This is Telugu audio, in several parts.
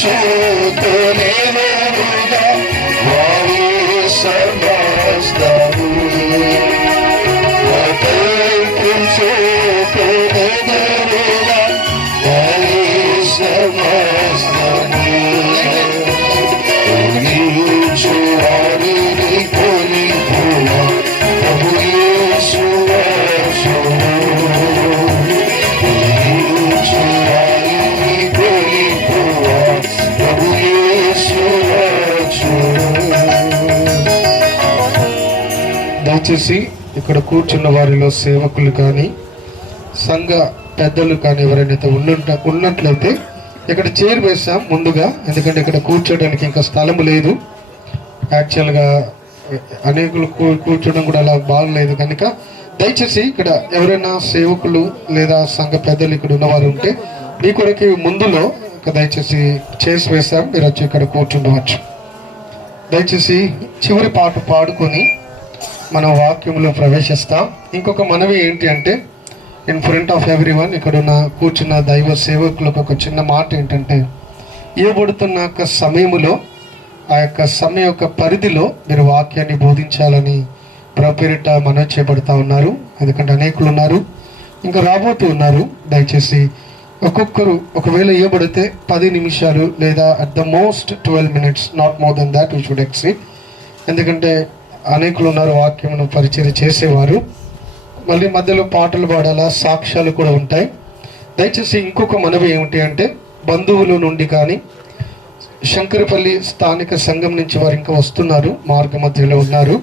చూతులేవరుగా వారి సమస్తము చూతులేవరుగా వారి సమస్తము వారిని కొలిపుగా ప్రభు యేసు దయచేసి ఇక్కడ కూర్చున్న వారిలో సేవకులు కానీ సంఘ పెద్దలు కానీ ఎవరైనా ఉన్నట్లయితే ఇక్కడ చైర్ వేసాం ముందుగా, ఎందుకంటే ఇక్కడ కూర్చోడానికి ఇంకా స్థలము లేదు. యాక్చువల్గా అనేకులు కూర్చోవడం కూడా అలా బాగలేదు కనుక దయచేసి ఇక్కడ ఎవరైనా సేవకులు లేదా సంఘ పెద్దలు ఇక్కడ ఉన్నవారు ఉంటే మీ కొరకు ముందులో దయచేసి చైర్స్ వేసాం, మీరు వచ్చి ఇక్కడ కూర్చుండవచ్చు. దయచేసి చివరి పాట పాడుకొని మనం వాక్యంలో ప్రవేశిస్తాం. ఇంకొక మనవి ఏంటి అంటే, in front of every one ఇక్కడ కూర్చున్న దైవ సేవకులకు ఒక చిన్న మాట ఏంటంటే, ఇవ్వబడుతున్న సమయములో ఆ యొక్క సమయం యొక్క పరిధిలో మీరు వాక్యాన్ని బోధించాలని పేరిట మనవి చేయబడతా ఉన్నారు. ఎందుకంటే అనేకులు ఉన్నారు, ఇంకా రాబోతూ ఉన్నారు. దయచేసి ఒక్కొక్కరు ఒకవేళ ఇవ్వబడితే 10 నిమిషాలు లేదా at the most 12 minutes, not more than that we should exceed. ఎందుకంటే అనేకులు ఉన్నారు వాక్యమును పరిచయం చేసేవారు. మళ్ళీ మధ్యలో పాటలు పాడాలా, సాక్ష్యాలు కూడా ఉంటాయి. దయచేసి ఇంకొక మనవి ఏమిటి అంటే, బంధువుల నుండి కానీ శంకరపల్లి స్థానిక సంఘం నుంచి వారు ఇంకా వస్తున్నారు, మార్గ మధ్యలో ఉన్నారు,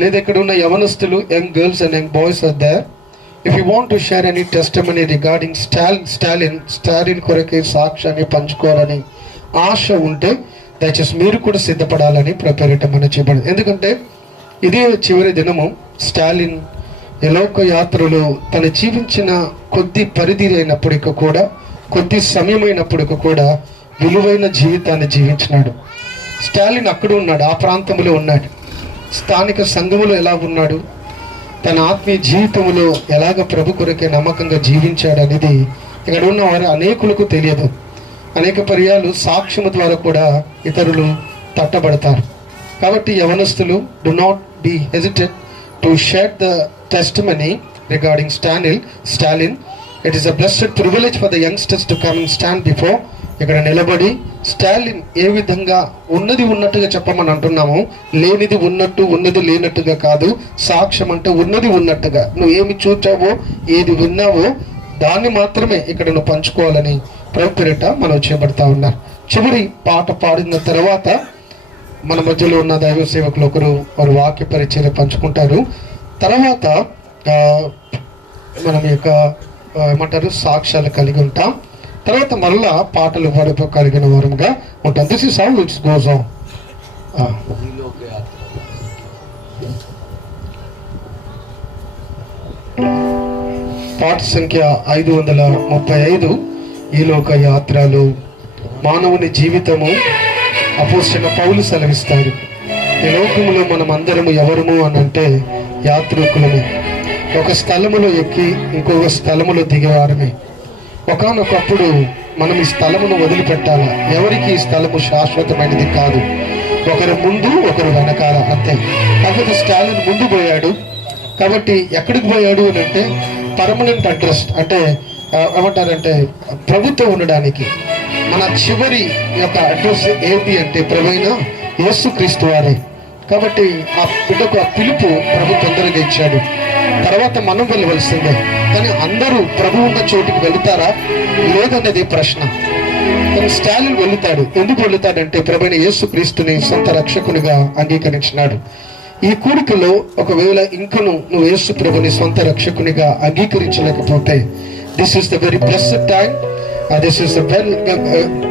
లేదా ఇక్కడ ఉన్న యవనస్తులు, young girls and young boys are there. If you want to share any testimony regarding Stalin కొరకే సాక్ష్యాన్ని పంచుకోవాలని ఆశ ఉంటే దయచేసి మీరు కూడా సిద్ధపడాలని పేరిట మనం చేయబడింది. ఎందుకంటే ఇదే చివరి దినము. స్టాలిన్ ఈ లోక యాత్రలో తను జీవించిన కొద్ది పరిధి అయినప్పటికీ కూడా, కొద్ది సమయమైనప్పటికీ కూడా విలువైన జీవితాన్ని జీవించినాడు. స్టాలిన్ అక్కడ ఉన్నాడు, ఆ ప్రాంతంలో ఉన్నాడు. స్థానిక సంఘములో ఎలా ఉన్నాడు, తన ఆత్మీయ జీవితంలో ఎలాగ ప్రభు కొరకే నమ్మకంగా జీవించాడు అనేది ఇక్కడ ఉన్న వారు అనేకులకు తెలియదు. అనేక పర్యాలు సాక్ష్యము ద్వారా కూడా ఇతరులు తట్టబడతారు. కాబట్టి యవనస్తులు, do not be hesitate to share the testimony regarding Stalin. It is a blessed privilege for the youngsters to come and stand before. ఇక్కడ నిలబడి స్టాలిన్ ఏ విధంగా ఉన్నది ఉన్నట్టుగా చెప్పమని అంటున్నాము, లేనిది ఉన్నట్టు ఉన్నది లేనట్టుగా కాదు. సాక్ష్యం అంటే ఉన్నది ఉన్నట్టుగా, నువ్వు ఏమి చూచావో ఏది విన్నావో దాన్ని మాత్రమే ఇక్కడ నువ్వు పంచుకోవాలని ప్రభు పేరిట మనం చేపడతా ఉన్నారు. చివరి పాట పాడిన తర్వాత మన మధ్యలో ఉన్న దైవ సేవకులు ఒకరు వారు వాక్య పరిచయం పంచుకుంటారు. తర్వాత మనం యొక్క ఏమంటారు సాక్ష్యాలు కలిగి ఉంటాం. తర్వాత మళ్ళా పాటలు పాడుతూ కలిగిన వారముగా ఉంటాం. This is how it's goes on. పాట సంఖ్య 535. ఈ లోక యాత్రలు మానవుని జీవితము. అపోస్తలుడైన పౌలు సెలవిస్తాడు, ఈ లోకములో మనం అందరము ఎవరము అని అంటే యాత్రికులమే. ఒక స్థలములో ఎక్కి ఇంకొక స్థలములో దిగేవారమే. ఒకానొకప్పుడు మనం ఈ స్థలమును వదిలిపెట్టాలా. ఎవరికి ఈ స్థలము శాశ్వతమైనది కాదు. ఒకరు ముందు ఒకరు వెనకాల, అంతే. కాకపోతే స్టాలిన్ ముందు పోయాడు. కాబట్టి ఎక్కడికి పోయాడు అని అంటే పర్మనెంట్ అడ్రస్, అంటే ఏమంటారంటే ప్రభుత్వం ఉండడానికి. మన చివరి యొక్క అడ్రస్ ఏంటి అంటే ప్రభువైన యేసుక్రీస్తు వారే. కాబట్టి ఆ బిడ్డకు ఆ పిలుపు ప్రభు తొందరగా ఇచ్చాడు. తర్వాత మనం వెళ్ళవలసిందే. కానీ అందరూ ప్రభు ఉన్న చోటుకి వెళుతారా లేదన్నది ప్రశ్న. కానీ స్టాలిన్ వెళుతాడు. ఎందుకు వెళుతాడంటే ప్రభువైన యేసుక్రీస్తుని సొంత రక్షకునిగా అంగీకరించినాడు. ఈ కూడికలో ఒకవేళ ఇంకను నువ్వు యేసు ప్రభుని సొంత రక్షకునిగా అంగీకరించలేకపోతే, this is the very blessed time. This is a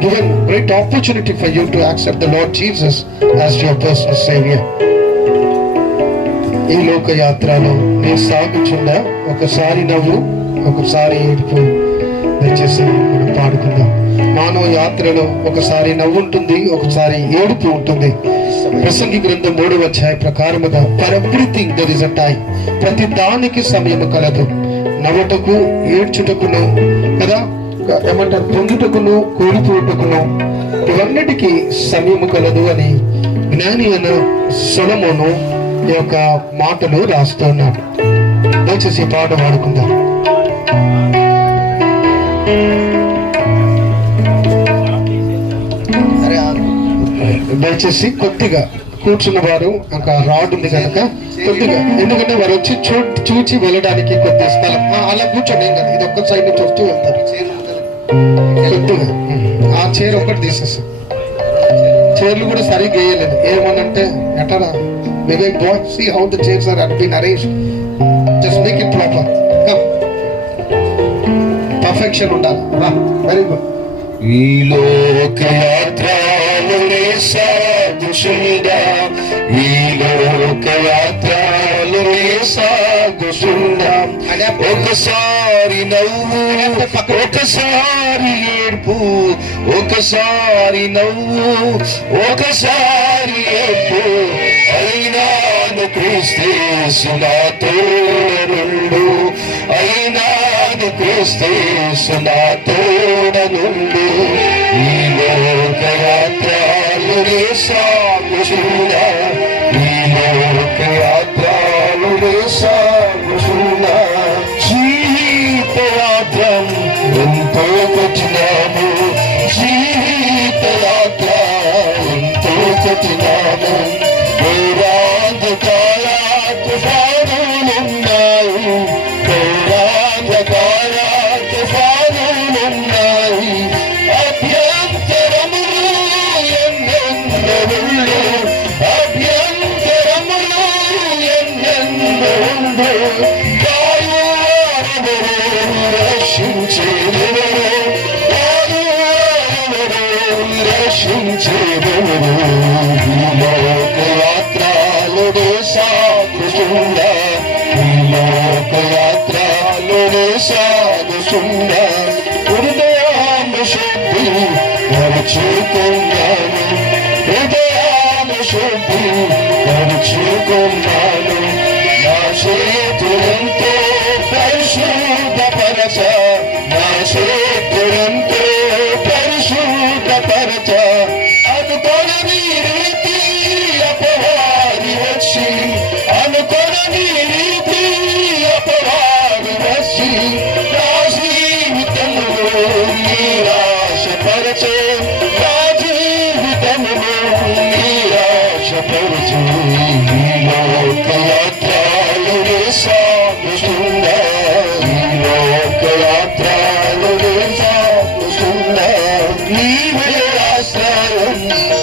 given great opportunity for you to accept the Lord Jesus as your personal Savior. ఈ లోక యాత్రలో నేను సాగుచుండా ఒకసారి నవ్వు ఒకసారి ఏడుపు. దయచేసి మనం పాడుకుందాం. మానవ యాత్రలో ఒకసారి నవ్వు ఉంటుంది, ఒకసారి ఏడుపు ఉంటుంది. ప్రసంగి గ్రంథం 3వ అధ్యాయం ప్రకారముగా for everything there is a time. ప్రతి దానికి సమయము కలదు. నవ్వుటకు ఏడ్చుటకును కదా, ఏమంటారు, పొందుటకును కోల్పోటుకును ఇవన్నిటికీ సమయము కలదు అని జ్ఞాని అయిన సొలొమోను ఈ యొక్క మాటలు రాస్తున్నాడు. దయచేసి ఈ పాట పాడుకుందాం. దయచేసి కొద్దిగా కూర్చున్న వారు ఒక రాడ్ ఉంది కనుక కొద్దిగా, ఎందుకంటే వారు వచ్చి చూచి వెళ్ళడానికి కొద్ది స్థలం అలా కూర్చోండి కదా, ఇది ఒక్క సైడ్ నుంచి వస్తూ వెళ్తారు. కొద్దిగా ఆ చైర్ ఒకటి తీసేస్తాం. చైర్లు కూడా సరిగ్గా వేయలేదు. ఏమనంటే ఎటరా Vivek boy, see how the chairs are been arranged, just make it proper. Perfection ఉండాలి. Very good. ఈ లోక యాత్రలోనే సాగుచుండా, ఈ లోక యాత్రలోనే సాగుచుండా, ఒకసారి నవ్వు ఒకసారి ఏడ్పు, ఒకసారి నవ్వు ఒకసారి ఏడ్పు, అయినాను క్రీస్తు నా తోడుండు, అయినాను క్రీస్తు నా తోడనుండు. ఈ లోక యాత్రలోనే సాగుచుండా, ఈ లోక యాత్రలోనే సాగుచుండా, జీవిత యాత్రం ఎంతో కఠినము, జీవిత యాత్ర ఎంతో కఠినము, ఘోరాంధకార తుఫానులున్నాయి, ఘోరాంధకార తుఫానులున్నాయి, అభ్యంతరములు ఎన్నెన్నో, అభ్యంతరములు ఎన్నెన్నో, రక్షించేదెవరు, రక్షించేదెవరు. ఈ లోక యాత్రలోనే సాగుచుండా, ఈ లోక యాత్రలోనే సాగుచుండా, హృదయాము శుద్ధి నడుచుకున్నాను, హృదయాము శుద్ధి నడుచుకున్నాను, నా చేతులంతో పరిశుద్ధపరచ, నా చేతులంతో పరిశుద్ధపరచ, అనుకొనని రీతి అపవాది వచ్చి, అనుకొనని రీతి అపవాది వచ్చి, నా జీవితములో నిరాశపరచే, నా జీవితములో నిరాశపరచు. ఈ లోక యాత్రలోనే సాగుచుండా, ఈ లోక యాత్రలోనే సాగుచుండా, నీవే ఆశ్రయం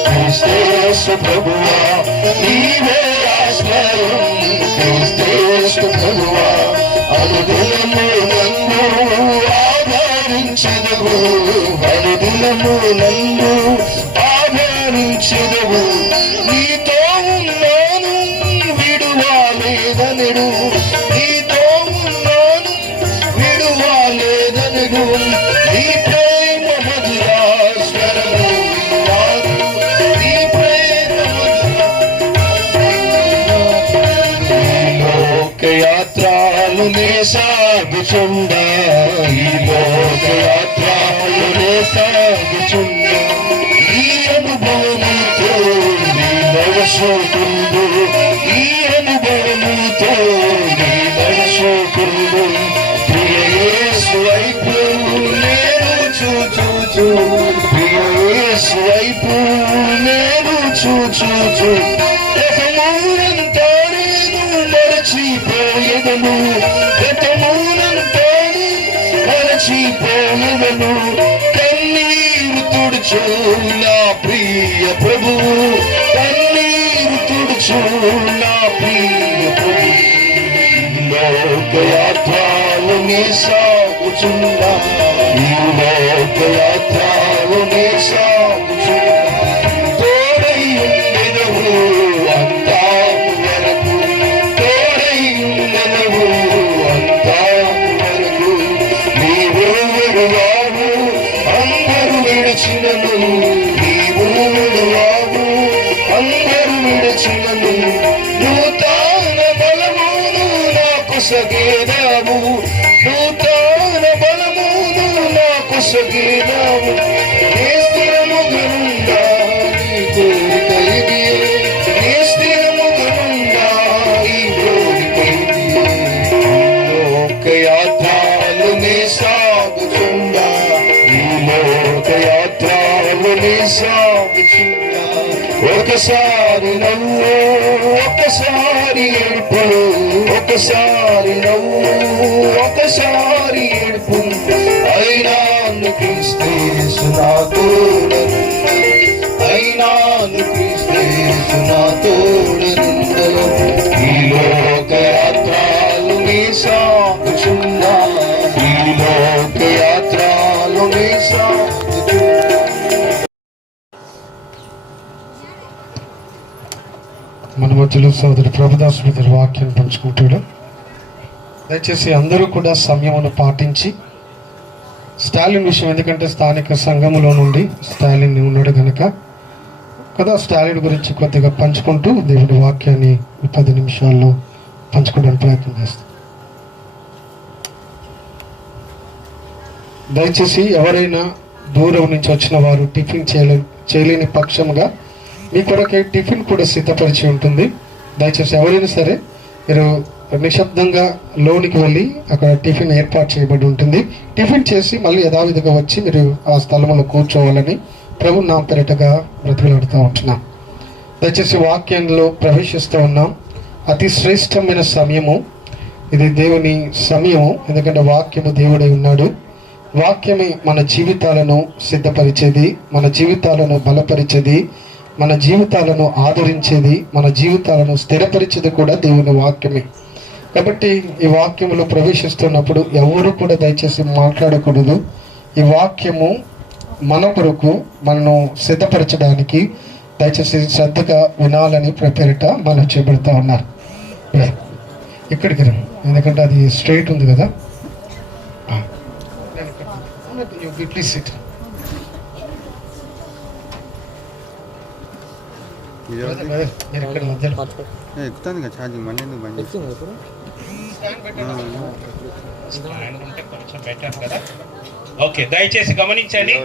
క్రీస్తు ప్రభువా, నీవే ఆశ్రయం క్రీస్తు ప్రభువా, అనుదినము నన్ను ఆదరించెదవు, అనుదినము నన్ను ఆదరించెదవు, నీతో ఉన్నాను విడువాలేదనెడు, నీతో ఉన్నాను విడువాలేదనెడు, నీ ప్రేమ మధురాస్వరము విన్నాను, నీ ప్రేమ లోక యాత్రలోనే సాగుచుండా, ఈ లోక యాత్రలోనే సాగుచుండా, ఈ అనుభవముతో నీ నడచుకుందు, ఈ అనుభవముతో నీ నడచుకుందు, ప్రియ యేసు వైపు నేను చూచూచు, ప్రియ యేసు వైపు నేను చూచూచు, గతమూనంతా నేను మరచిపోయేదను, గతమూనంతా మరచిపోయేదను, కన్నీరు తుడుచు నా ప్రియ ప్రభువు, కన్నీరు తుడుచు నా ప్రియ ప్రభు. లోక యాత్రలోనే సాగుచుండా, ఈ లోక యాత్రలోనే సాగుచుండా, తోడై ఉండెదవు అంతాము వరకు, తోడై ఉండెదవు అంతాము వరకు, నీవు విడువావు అందరూ విడిచినను, నీవు విడువావు అందరూ విడిచినను, నూతన బలమును నాకు సగేదావు, నూతన బలమును నాకు సగేదావు, ఏ స్థిరము సాగుచున్నా ఒకసారి నవ్వు ఒకసారి ఏడుపు ఒకసారి నవ్వు ఒకసారి ఏడుపు అయినా క్రీస్తు నా తోడనుండు అయినా క్రీస్తు నా తోడనుండు ఈ లోక యాత్రలు నీ సాగుచున్నా ఈ లోక యాత్రలు నీ మన మధ్యలో సోదరుడు ప్రభుదాస్ బ్రదర్ వాక్యం పంచుకుంటాడు. దయచేసి అందరూ కూడా సమయమును పాటించి స్టాలిన్ విషయం, ఎందుకంటే స్థానిక సంఘములో నుండి స్టాలిన్ ఉన్నాడు కనుక కదా, స్టాలిన్ గురించి కొద్దిగా పంచుకుంటూ దేవుడి వాక్యాన్ని 10 నిమిషాల్లో పంచుకోవడానికి ప్రయత్నం చేస్తాం. దయచేసి ఎవరైనా దూరం నుంచి వచ్చిన వారు టిఫిన్ చేయలేని పక్షముగా మీ కొరకై టిఫిన్ కూడా సిద్ధపరిచి ఉంటుంది. దయచేసి ఎవరైనా సరే మీరు నిశ్శబ్దంగా లోనికి వెళ్ళి అక్కడ టిఫిన్ ఏర్పాటు చేయబడి ఉంటుంది. టిఫిన్ చేసి మళ్ళీ యథావిధిగా వచ్చి మీరు ఆ స్థలంలో కూర్చోవాలని ప్రభు నా పేరిటగా బ్రతిలాడుతూ ఉంటున్నాం. దయచేసి వాక్యంలో ప్రవేశిస్తూ ఉన్నాం. అతి శ్రేష్టమైన సమయము ఇది, దేవుని సమయము. ఎందుకంటే వాక్యము దేవుడై ఉన్నాడు. వాక్యమే మన జీవితాలను సిద్ధపరిచేది, మన జీవితాలను బలపరిచేది, మన జీవితాలను ఆదరించేది, మన జీవితాలను స్థిరపరిచేది కూడా దేవుని వాక్యమే. కాబట్టి ఈ వాక్యములో ప్రవేశిస్తున్నప్పుడు ఎవరు కూడా దయచేసి మాట్లాడకూడదు. ఈ వాక్యము మన కొరకు మనను సిద్ధపరచడానికి దయచేసి శ్రద్ధగా వినాలని పేరిట మనం చేపడుతూ ఉన్నారు. ఇక్కడికి రా, ఎందుకంటే అది స్ట్రైట్ ఉంది కదా. ఎక్కుతాను కదా ఛార్జింగ్, మళ్ళీ ఎందుకు బంద్ చేసి ఓకే, దయచేసి గమనించండి.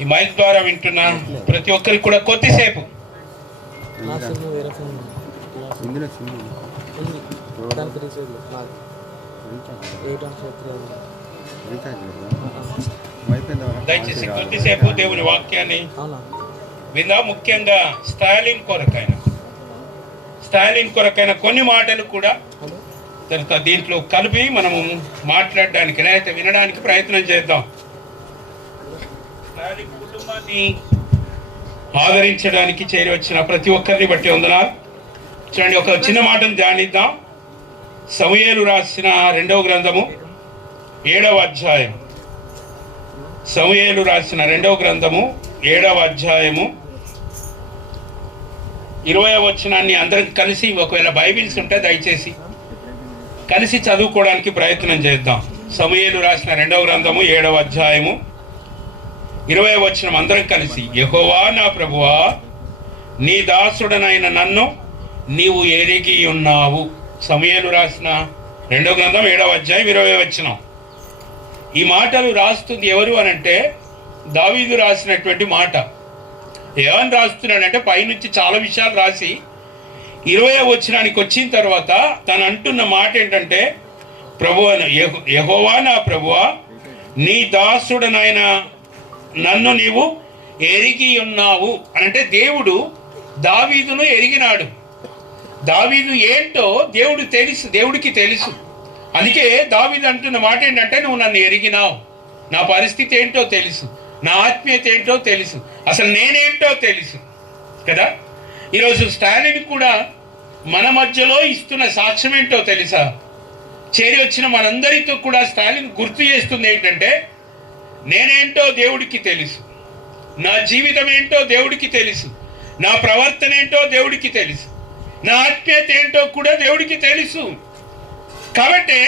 ఈ మైక్ ద్వారా వింటున్న ప్రతి ఒక్కరికి కూడా కొద్దిసేపు ఇందులో సిమ్ దయచేసి కొద్దిసేపు దేవుని వాక్యాన్ని విందా. ముఖ్యంగా స్టాలిన్ కొరకైన కొన్ని మాటలు కూడా తర్వాత దీంట్లో కలిపి మనము మాట్లాడడానికి అయితే వినడానికి ప్రయత్నం చేద్దాం. స్టాలిన్ కుటుంబాన్ని ఆదరించడానికి చేరి వచ్చిన ప్రతి ఒక్కరిని బట్టి వందనాలు. చూడండి, ఒక చిన్న మాటను ధ్యానిద్దాం. సమూయేలు రాసిన 2వ గ్రంథము 7వ అధ్యాయం. సమూయేలు రాసిన 2వ గ్రంథము 7వ అధ్యాయము 20వ వచనాన్ని అందరం కలిసి, ఒకవేళ బైబిల్స్ ఉంటే దయచేసి కలిసి చదువుకోవడానికి ప్రయత్నం చేద్దాం. సమూయేలు రాసిన 2వ గ్రంథము 7వ అధ్యాయము 20వ వచనం అందరం కలిసి. యెహోవా నా ప్రభువా, నీ దాసుడనైన నన్ను నీవు ఎరిగి ఉన్నావు. సమూయేలు రాసిన 2వ గ్రంథం 7వ అధ్యాయం 20వ వచనం. ఈ మాటలు రాస్తుంది ఎవరు అనంటే దావీదు రాసినటువంటి మాట. ఏమని రాస్తున్నాడంటే పైనుంచి చాలా విషయాలు రాసి 20వ వచనానికి వచ్చిన తర్వాత తను అంటున్న మాట ఏంటంటే, యెహోవా నా ప్రభువా, నీ దాసుడనైన నన్ను నీవు ఎరిగి ఉన్నావు అనంటే దేవుడు దావీదును ఎరిగినాడు. దావీదు ఏంటో దేవుడికి తెలుసు. అందుకే దావీదు అంటున్న మాట ఏంటంటే, నువ్వు నన్ను ఎరిగినావు, నా పరిస్థితి ఏంటో తెలుసు, నా ఆత్మీయత ఏంటో తెలుసు, అసలు నేనేంటో తెలుసు కదా. ఈరోజు స్టాలిన్ కూడా మన మధ్యలో ఇస్తున్న సాక్ష్యం ఏంటో తెలుసా? చేరి వచ్చిన మనందరితో కూడా స్టాలిన్ గుర్తు చేస్తుంది ఏంటంటే, నేనేంటో దేవుడికి తెలుసు, నా జీవితం ఏంటో దేవుడికి తెలుసు, నా ప్రవర్తన ఏంటో దేవుడికి తెలుసు, నా ఆత్మీయత ఏంటో కూడా దేవుడికి తెలుసు. కాబట్టి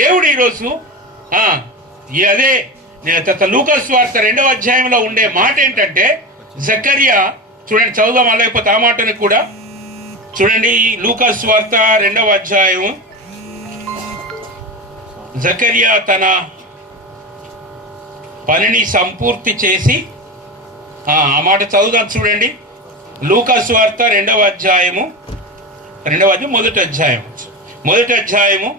దేవుడు ఈరోజు అదే లూకా సువార్త 2వ అధ్యాయంలో ఉండే మాట ఏంటంటే, జకర్యా చూడండి, చదువుదాం లేకపోతే ఆ మాటను కూడా చూడండి. లూకా సువార్త 2వ అధ్యాయం. జకర్యా తన పనిని సంపూర్తి చేసి ఆ మాట చదువుదాం చూడండి. లూకా సువార్త 2వ అధ్యాయము మొదటి అధ్యాయము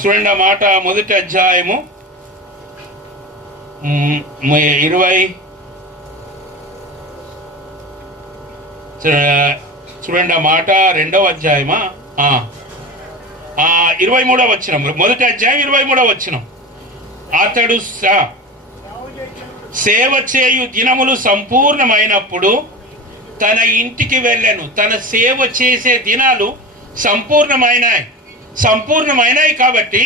చూడండి ఆ మాట. మొదటి అధ్యాయము 20 చూడండి ఆ మాట 2వ అధ్యాయమా 23వ వచనం, మొదటి అధ్యాయం 23వ వచనం. అతడు సేవ చేయు దినములు సంపూర్ణమైనప్పుడు తన ఇంటికి వెళ్ళాను. తన సేవ చేసే దినాలు సంపూర్ణమైనాయి కాబట్టి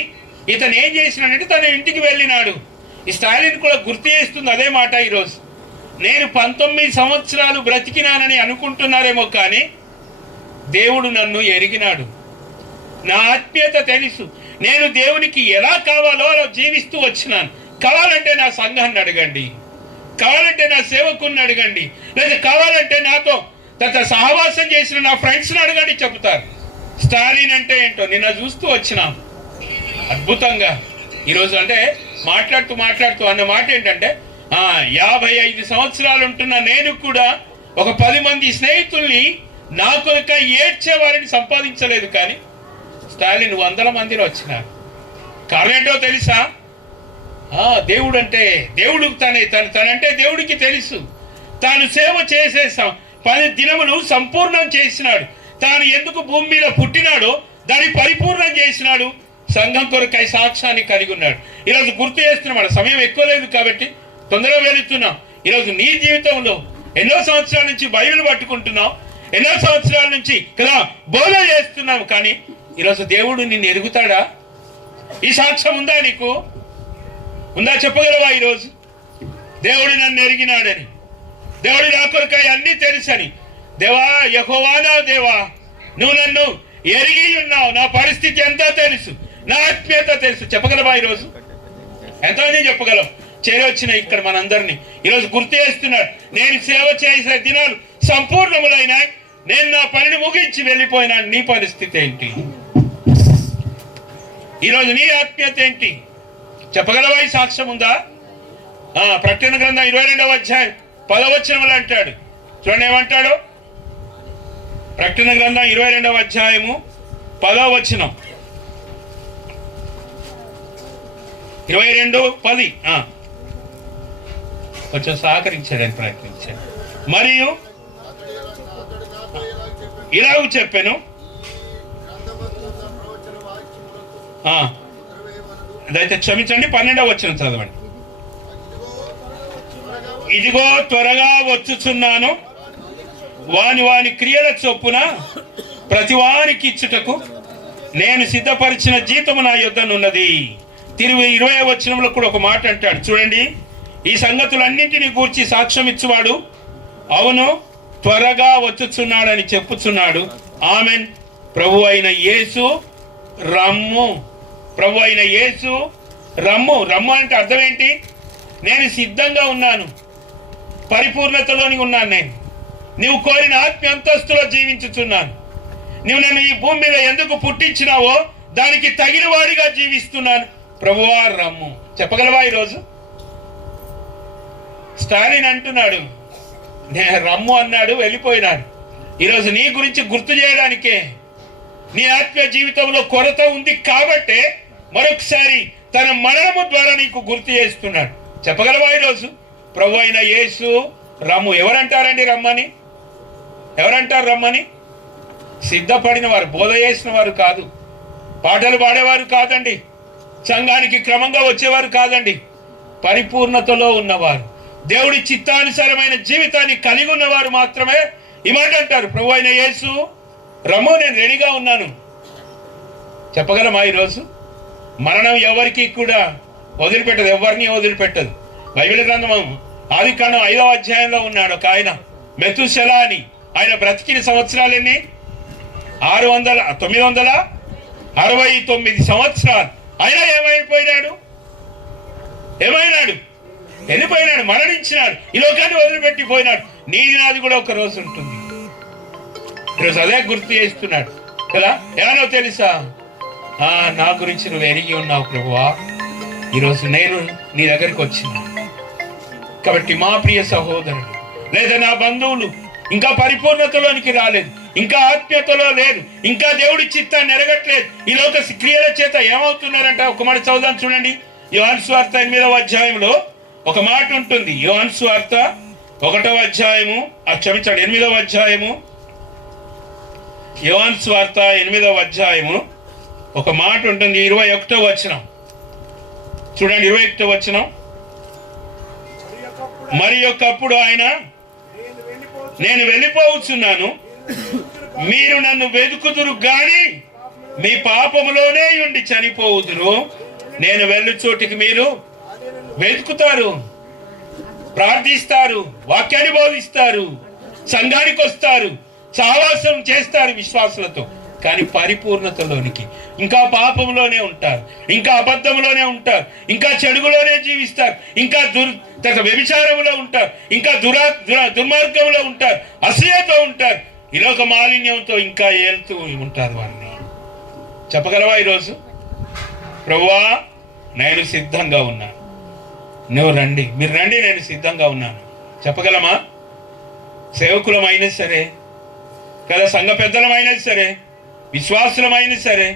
ఇతను ఏం చేసినాడంటే తన ఇంటికి వెళ్ళినాడు. ఈ స్టాలిన్ కూడా గుర్తు చేస్తుంది అదే మాట ఈరోజు. నేను 19 సంవత్సరాలు బ్రతికినానని అనుకుంటున్నారేమో, కానీ దేవుడు నన్ను ఎరిగినాడు. నా ఆత్మీయత తెలుసు. నేను దేవునికి ఎలా కావాలో అలా జీవిస్తూ వచ్చినాను. కావాలంటే నా సంఘాన్ని అడగండి, కావాలంటే నా సేవకుని అడగండి, లేదా కావాలంటే నాతో సహవాసం చేసిన నా ఫ్రెండ్స్ని అడగండి, చెబుతారు స్టాలిన్ అంటే ఏంటో. నిన్న చూస్తూ వచ్చినాం అద్భుతంగా. ఈరోజు అంటే మాట్లాడుతూ అన్న మాట ఏంటంటే 55 సంవత్సరాలు ఉంటున్న నేను కూడా ఒక 10 మంది స్నేహితుల్ని నా కొరక ఏడ్చేవారిని సంపాదించలేదు, కానీ స్టాలిన్ 100 మందిలో వచ్చినారు. కారణం ఏంటో తెలుసా? దేవుడు అంటే దేవుడు తనంటే దేవుడికి తెలుసు. తాను సేవ చేసే 10 దినములు సంపూర్ణం చేసినాడు. తాను ఎందుకు భూమి మీద పుట్టినాడో దాన్ని పరిపూర్ణం చేసినాడు. సంఘం కొరకై సాక్ష్యాన్ని కలిగి ఉన్నాడు. ఈరోజు గుర్తు చేస్తున్నాం. సమయం ఎక్కువ లేదు కాబట్టి తొందరగా వెళుతున్నాం. ఈరోజు నీ జీవితంలో ఎన్నో సంవత్సరాల నుంచి బైబిల్ పట్టుకుంటున్నాం, ఎన్నో సంవత్సరాల నుంచి కదా బోధ చేస్తున్నాం, కానీ ఈరోజు దేవుడు నిన్ను ఎరుగుతాడా? ఈ సాక్ష్యం ఉందా? నీకు ఉందా? చెప్పగలవా? ఈరోజు దేవుడు నన్ను ఎరిగినాడని, దేవుడు నా కొరకై అన్ని తెలుసని, దేవా యెహోవా నా దేవా నువ్వు నన్ను ఎరిగి ఉన్నావు, నా పరిస్థితి ఎంతో తెలుసు, నా ఆత్మీయత తెలుసు. చెప్పగలవా? ఈరోజు ఎంతమంది చెప్పగలం? చేరొచ్చిన ఇక్కడ మనందరినీ ఈరోజు గుర్తు చేస్తున్నాడు. నేను సేవ చేసే దినాలు సంపూర్ణములైనాయి, నేను నా పనిని ముగించి వెళ్ళిపోయినా. నీ పరిస్థితి ఏంటి? ఈరోజు నీ ఆత్మీయత ఏంటి? చెప్పగలవా? ఈ సాక్ష్యం ఉందా? ప్రకటన గ్రంథం 22వ అధ్యాయం 10వ వచనంలో అంటాడు. చూడండి ఏమంటాడు. ప్రకటన గ్రంథం 22వ అధ్యాయము 10వ వచనం. 22:10 కొంచెం సహకరించడానికి ప్రయత్నించాడు. మరియు ఇలాగ చెప్పాను, అదైతే క్షమించండి. 12వ వచనం చదవండి. ఇదిగో త్వరగా వచ్చుచున్నాను, వాని క్రియల చొప్పున ప్రతి వానికి ఇచ్చుటకు నేను సిద్ధపరిచిన జీతము నా యొద్దనున్నది. 20వ వచనంలో కూడా ఒక మాట అంటాడు. చూడండి, ఈ సంగతులన్నింటినీ గూర్చి సాక్ష్యం ఇచ్చువాడు అవును త్వరగా వచ్చుచున్నాడని చెప్పుచున్నాడు. ఆమెన్. ప్రభు అయిన యేసు రమ్ము. ప్రభు అయిన యేసు రమ్ము. రమ్ము అంటే అర్థం ఏంటి? నేను సిద్ధంగా ఉన్నాను, పరిపూర్ణతలోని ఉన్నాను. నువ్వు కోరిన ఆత్మీయ అంతస్తులో జీవించుచున్నాను. నువ్వు నన్ను ఈ భూమి మీద ఎందుకు పుట్టించినావో దానికి తగిన వాడిగా జీవిస్తున్నాను. ప్రభువా రమ్ము. చెప్పగలవా? ఈరోజు స్టాలిన్ అంటున్నాడు, నేను రమ్ము అన్నాడు, వెళ్ళిపోయినాడు. ఈరోజు నీ గురించి గుర్తు చేయడానికే, నీ ఆత్మీయ జీవితంలో కొరత ఉంది కాబట్టే మరొకసారి తన మరణము ద్వారా నీకు గుర్తు చేస్తున్నాడు. చెప్పగలవా? ఈరోజు ప్రభు అయిన యేసు రమ్ము. ఎవరంటారండి రమ్మని? ఎవరంటారు రమ్మని? సిద్ధపడిన వారు, బోధ చేసిన వారు కాదు, పాటలు పాడేవారు కాదండి, సంఘానికి క్రమంగా వచ్చేవారు కాదండి, పరిపూర్ణతలో ఉన్నవారు, దేవుడి చిత్తానుసారమైన జీవితాన్ని కలిగి ఉన్నవారు మాత్రమే ఈ మాట అంటారు. ప్రభు అయిన యేసు రమ్ము, నేను రెడీగా ఉన్నాను. చెప్పగలమా? ఈరోజు మరణం ఎవరికి కూడా వదిలిపెట్టదు, ఎవరిని వదిలిపెట్టదు. బైబిల్ గ్రంథం ఆదికాండం 5వ అధ్యాయంలో ఉన్నాడు ఒక ఆయన, మెతుషెలా అని. ఆయన బ్రతికిన సంవత్సరాలు ఎన్ని? 969 సంవత్సరాలు. ఆయన ఏమైపోయినాడు? వెళ్ళిపోయినాడు, మరణించినాడు, ఈ లోకాన్ని వదిలిపెట్టిపోయినాడు. నీది నాది కూడా ఒక రోజు ఉంటుంది. ఈరోజు అదే గుర్తు చేస్తున్నాడు కదా. ఏమన్నా తెలుసా? నా గురించి నువ్వు ఎరిగి ఉన్నావు ప్రభువా. ఈరోజు నేను నీ దగ్గరికి వచ్చిన కాబట్టి మా ప్రియ సహోదరుడు లేదా నా బంధువులు ఇంకా పరిపూర్ణతలోనికి రాలేదు, ఇంకా ఆత్మీయతలో లేదు, ఇంకా దేవుడి చిత్తాన్ని ఎరగట్లేదు, ఈ లోక క్రియల చేత ఏమవుతున్నారంట? ఒక మాట చదువుదాం చూడండి. యోహాను సువార్త 8వ అధ్యాయంలో ఒక మాట ఉంటుంది. యోహాను సువార్త 1వ అధ్యాయము, క్షమించండి 8వ అధ్యాయము, యోహాను సువార్త 8వ అధ్యాయము ఒక మాట ఉంటుంది. 21వ వచనం చూడండి. 21వ వచనం, మరి ఒకప్పుడు ఆయన, నేను వెళ్ళిపోవచ్చున్నాను, మీరు నన్ను వెతుకుదురు గాని మీ పాపములోనే ఉండి చనిపోవుదురు. నేను వెళ్ళు చోటికి మీరు వెతుకుతారు, ప్రార్థిస్తారు, వాక్యాన్ని బోధిస్తారు, సంఘానికి వస్తారు, సహవాసం చేస్తారు విశ్వాసులతో, కానీ పరిపూర్ణతలోనికి ఇంకా పాపంలోనే ఉంటారు, ఇంకా అబద్ధంలోనే ఉంటారు, ఇంకా చెడుగులోనే జీవిస్తారు, ఇంకా వ్యభిచారంలో ఉంటారు, ఇంకా దుర్మార్గంలో ఉంటారు, అసూయతో ఉంటారు, ఈ లోక మాలిన్యంతో ఇంకా ఏలుతూ ఉంటారు. వారిని చెప్పగలవా ఈరోజు? ప్రభువా నేను సిద్ధంగా ఉన్నాను, నువ్వు రండి, మీరు రండి, నేను సిద్ధంగా ఉన్నాను చెప్పగలమా? సేవకులమైనా సరే కదా, సంఘ పెద్దలమైనా సరే, విశ్వాసులమైనా సరే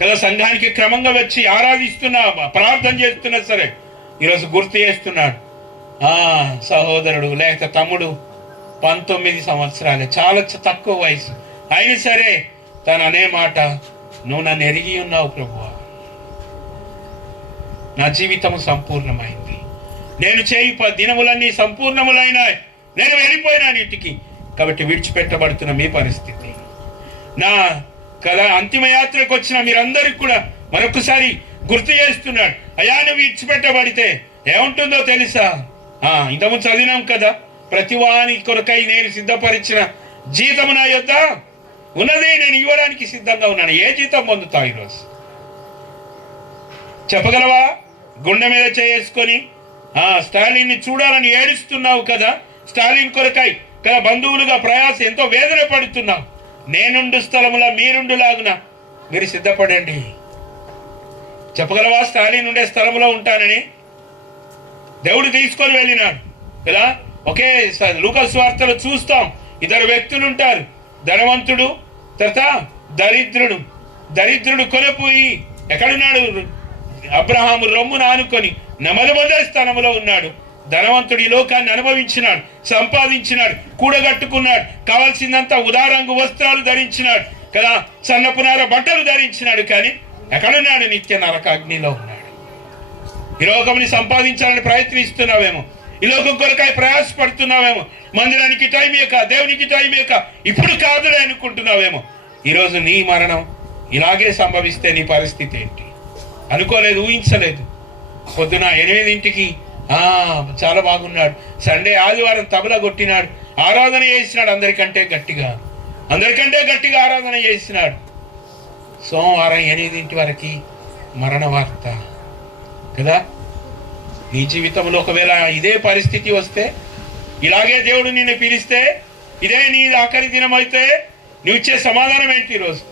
కదా, సంఘానికి క్రమంగా వచ్చి ఆరాధిస్తున్నా, ప్రార్థన చేస్తున్నా సరే, ఈరోజు గుర్తు చేస్తున్నాడు. సహోదరుడు లేక తమ్ముడు 19 సంవత్సరాలే, చాలా తక్కువ వయసు, అయినా సరే తను అనే మాట, నువ్వు నన్ను ఎరిగి ఉన్నావు ప్రభువా, నా జీవితం సంపూర్ణమైంది, నేను చేయి దినములన్నీ సంపూర్ణములైనాయి, నేను వెళ్ళిపోయినా ఇంటికి. కాబట్టి విడిచిపెట్టబడుతున్న మీ పరిస్థితి, నా కదా అంతిమ యాత్రకు వచ్చిన మీరందరికీ కూడా మరొకసారి గుర్తు చేస్తున్నాడు. అయ్యా నువ్వు విడిచిపెట్టబడితే ఏముంటుందో తెలుసా? ఇంతకుముందు చదివినాం కదా, ప్రతి వాని కొరకై నేను సిద్ధపరిచిన జీతము నా యొద్ద ఉన్నది, నేను ఇవ్వడానికి సిద్ధంగా ఉన్నాను. ఏ జీతం పొందుతావు ఈరోజు చెప్పగలవా? గుండె మీద చేసుకొని స్టాలిన్ ని చూడాలని ఏడుస్తున్నావు కదా, స్టాలిన్ కొరకై కదా బంధువులుగా ప్రయాస ఎంతో వేదన పడుతున్నావు. నేనుండు స్థలములా మీరుండులాగున మీరు సిద్ధపడండి. చెప్పగలవా? స్టాలిన్ ఉండే స్థలంలో ఉంటానని దేవుడు తీసుకొని వెళ్ళినాడు కదా. ఒకే లూకాసు వార్తలో చూస్తాం, ఇద్దరు వ్యక్తులు ఉంటారు, ధనవంతుడు తర్వాత దరిద్రుడు. దరిద్రుడు కొనపోయి ఎక్కడున్నాడు? అబ్రహాము రొమ్మును ఆనుకొని నెమ్మది స్థానంలో ఉన్నాడు. ధనవంతుడు ఈ లోకాన్ని అనుభవించినాడు, సంపాదించినాడు, కూడగట్టుకున్నాడు, కావాల్సిందంతా ఉదారంగు వస్త్రాలు ధరించినాడు కదా, సన్నపునార బట్టలు ధరించినాడు, కానీ ఎక్కడున్నాడు? నిత్య నరక అగ్నిలో ఉన్నాడు. ఈ లోకంని సంపాదించాలని ప్రయత్నిస్తున్నావేమో, ఈ లోకం కొరకాయ ప్రయాసపడుతున్నావేమో, మందిరానికి టైం ఇక, దేవునికి టైం ఇక, ఇప్పుడు కాదులే అనుకుంటున్నావేమో. ఈరోజు నీ మరణం ఇలాగే సంభవిస్తే నీ పరిస్థితి ఏంటి? అనుకోలేదు, ఊహించలేదు. పొద్దున 8ంటికి చాలా బాగున్నాడు, సండే ఆదివారం తబల కొట్టినాడు, ఆరాధన చేసినాడు, అందరికంటే గట్టిగా ఆరాధన చేసినాడు. సోమవారం 8 వరకు మరణ వార్త కదా. నీ జీవితంలో ఒకవేళ ఇదే పరిస్థితి వస్తే, ఇలాగే దేవుడు నిన్ను పిలిస్తే, ఇదే నీ ఆఖరి దినం అయితే నువ్వు ఇచ్చే సమాధానం ఏంటి? ఈరోజు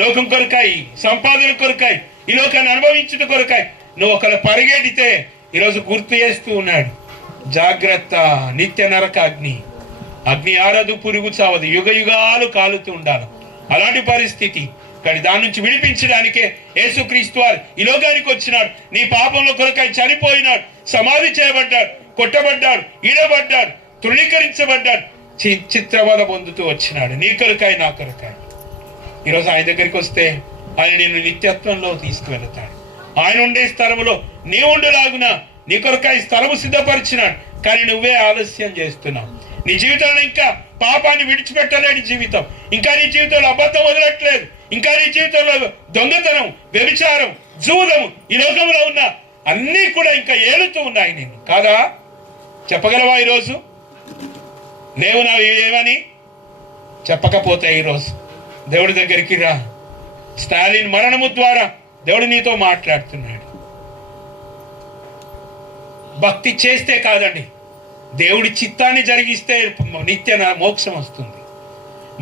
లోకం కొరకాయి, సంపాదన కొరకాయి, ఈ లోకాన్ని అనుభవించుట కొరకాయి నువ్వు ఒకరు పరిగెడితే ఈరోజు గుర్తు చేస్తూ ఉన్నాడు, జాగ్రత్త, నిత్య నరక అగ్ని ఆరదు, పురుగు చావదు, యుగ యుగాలు కాలుతూ ఉండాలి. అలాంటి పరిస్థితి, కానీ దాని నుంచి విడిపించడానికే యేసుక్రీస్తు వారు ఈ లోకానికి వచ్చినాడు. నీ పాపంలో కొరకై చనిపోయినాడు, సమాధి చేయబడ్డాడు, కొట్టబడ్డాడు, ఈడబడ్డాడు, తృణీకరించబడ్డాడు, చిత్రవద పొందుతూ వచ్చినాడు నీ కొరకాయ, నా కొరకాయ. ఈరోజు ఆయన దగ్గరికి వస్తే ఆయన నిన్ను నిత్యత్వంలో తీసుకువెళతాడు. ఆయన ఉండే స్థలములో నీ ఉండులాగున నీ కొరకాయ స్థలము సిద్ధపరిచినాడు, కానీ నువ్వే ఆలస్యం చేస్తున్నావు. నీ జీవితంలో ఇంకా పాపాన్ని విడిచిపెట్టలేని జీవితం, ఇంకా నీ జీవితంలో అబద్ధం వదలట్లేదు, ఇంకా నీ జీవితంలో దొంగతనం, వ్యభిచారం, జూదము, ఈ లోకంలో ఉన్న అన్నీ కూడా ఇంకా ఏలుతూ ఉన్నాయి. నేను కాదా? చెప్పగలవా? ఈరోజు లేవు నా ఏమని చెప్పకపోతే ఈరోజు దేవుడి దగ్గరికి రా. స్టాలిన్ మరణము ద్వారా దేవుడు నీతో మాట్లాడుతున్నాడు. భక్తి చేస్తే కాదండి, దేవుడి చిత్తాన్ని జరిగిస్తే నిత్య మోక్షం వస్తుంది.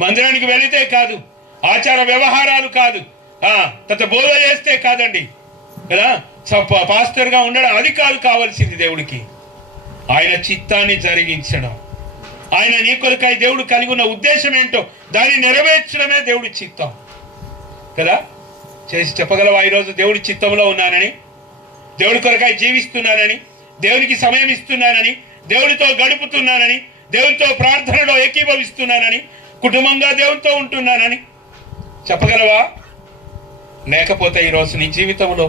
మందిరానికి వెళితే కాదు, ఆచార వ్యవహారాలు కాదు, బోధ చేస్తే కాదండి కదా, పాస్టర్గా ఉండడం అది కాదు కావాల్సింది. దేవుడికి ఆయన చిత్తాన్ని జరిగించడం, ఆయన నీ కొరకై దేవుడు కలిగి ఉన్న ఉద్దేశం ఏంటో దాన్ని నెరవేర్చడమే దేవుడి చిత్తం కదా. చేసి చెప్పగలవా? ఈరోజు దేవుడి చిత్తంలో ఉన్నానని, దేవుడి కొరకై జీవిస్తున్నానని, దేవునికి సమయం ఇస్తున్నానని, దేవుడితో గడుపుతున్నానని, దేవునితో ప్రార్థనలో ఏకీభవిస్తున్నానని, కుటుంబంగా దేవునితో ఉంటున్నానని చెప్పగలవా? లేకపోతే ఈరోజు నీ జీవితంలో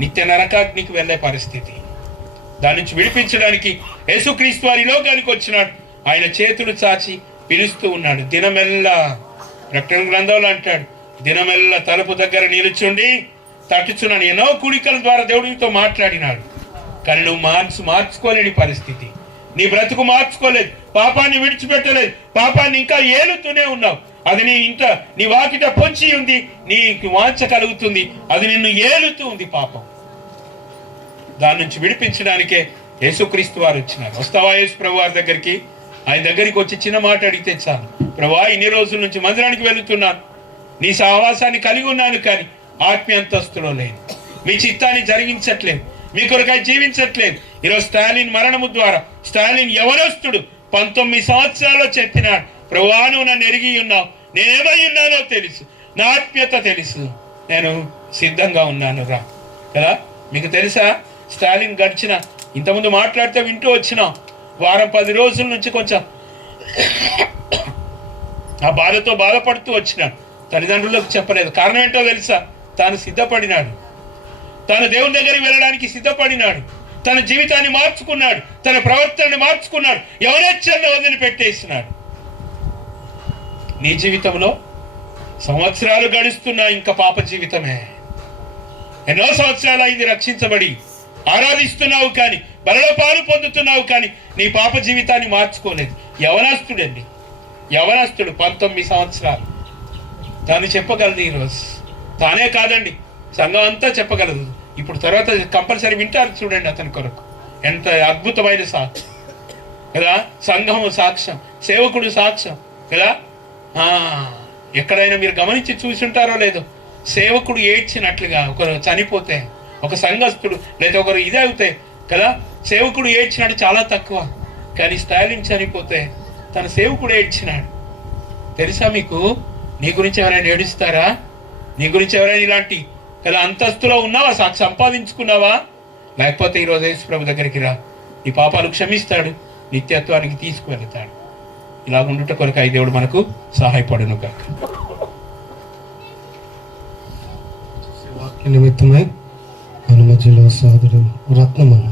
నిత్య నరకాగ్నికి వెళ్ళే పరిస్థితి. దాని నుంచి విడిపించడానికి యేసుక్రీస్తు వారి లోకానికి వచ్చినాడు. ఆయన చేతులు చాచి పిలుస్తూ ఉన్నాడు. దినమెల్లా ప్రకటన గ్రంథంలో అంటాడు, దినమెల్లా తలుపు దగ్గర నిలుచుండి తట్టుచున్నాను. ఎన్నో కూడికల ద్వారా దేవుడితో మాట్లాడినాడు. కానీ నువ్వు మార్చుకోలేని పరిస్థితి. నీ బ్రతుకు మార్చుకోలేదు, పాపాన్ని విడిచిపెట్టలేదు, పాపాన్ని ఇంకా ఏలుతూనే ఉన్నావు. అది నీ వాకిట పొంచి ఉంది, నీకు వాంఛ కలుగుతుంది, అది నిన్ను ఏలుతూ ఉంది పాపం. దాని నుంచి విడిపించడానికే యేసుక్రీస్తు వారు వచ్చినారు. వస్తావా యేసు ప్రభు వారి దగ్గరికి? ఆయన దగ్గరికి వచ్చి చిన్న మాట అడిగితే చాలు, ప్రభువా ఇన్ని రోజుల నుంచి మందిరానికి వెళుతున్నాను, నీ సహవాసాన్ని కలిగి ఉన్నాను, కానీ ఆత్మీయ అంతస్తులో లేను, మీ చిత్తాన్ని జరిగించట్లేదు, మీ కొరకై జీవించట్లేదు. ఈరోజు స్టాలిన్ మరణము ద్వారా స్టాలిన్ యవనస్తుడు 19 సంవత్సరాల్లో చెప్పినాడు, ప్రభువా నువ్వు నన్ను ఎరిగి ఉన్నావు, నేనేమై ఉన్నానో తెలుసు, నా ఆత్మీయత తెలుసు, నేను సిద్ధంగా ఉన్నాను రా. కదా మీకు తెలుసా, స్టాలిన్ గడిచిన ఇంతకుముందు మాట్లాడితే వింటూ వచ్చినాం, వారం 10 రోజుల నుంచి కొంచెం ఆ బాధతో బాధపడుతూ వచ్చినాడు. తల్లిదండ్రులకు చెప్పలేదు. కారణం ఏంటో తెలుసా? తాను సిద్ధపడినాడు, తాను దేవుని దగ్గరికి వెళ్ళడానికి సిద్ధపడినాడు, తన జీవితాన్ని మార్చుకున్నాడు, తన ప్రవర్తనని మార్చుకున్నాడు, ఎవరెచ్చని వదిలిపెట్టేసినాడు. నీ జీవితంలో సంవత్సరాలు గడుస్తున్నా ఇంకా పాప జీవితమే. ఎన్నో సంవత్సరాలు అయింది రక్షించబడి ఆరాధిస్తున్నావు, కానీ బలలో పాలు పొందుతున్నావు, కానీ నీ పాప జీవితాన్ని మార్చుకోలేదు. యవనస్తుడండి, యవనస్తుడు 19 సంవత్సరాలు. తాను చెప్పగలదు ఈరోజు. తానే కాదండి, సంఘం అంతా చెప్పగలదు. ఇప్పుడు తర్వాత కంపల్సరీ వింటారు చూడండి అతని కొరకు. ఎంత అద్భుతమైన సాక్ష్యం కదా, సంఘము సాక్ష్యం, సేవకుడు సాక్ష్యం కదా. ఎక్కడైనా మీరు గమనించి చూసుంటారో లేదో, సేవకుడు ఏడ్చినట్లుగా ఒకరు చనిపోతే, ఒక సంఘస్థుడు లేదా ఒకరు ఇదే అవుతాయి కదా, సేవకుడు ఏడ్చినట్టు చాలా తక్కువ. కానీ స్టాలిన్ చనిపోతే తన సేవకుడు ఏడ్చినాడు. తెలుసా మీకు? నీ గురించి ఎవరైనా ఏడుస్తారా? నీ గురించి ఎవరైనా ఇలాంటి కదా అంతస్తులో ఉన్నావా, సంపాదించుకున్నావా? లేకపోతే ఈరోజు యేసు ప్రభు దగ్గరికి రా, నీ పాపాలు క్షమిస్తాడు, నిత్యత్వానికి తీసుకువెళ్తాడు. ఇలా ఉండుట కొరకు ఈ దేవుడు మనకు సహాయపడును కాక. వాక్య నిమిత్తమై మన మధ్యలో సోదరుడు రత్నమన్న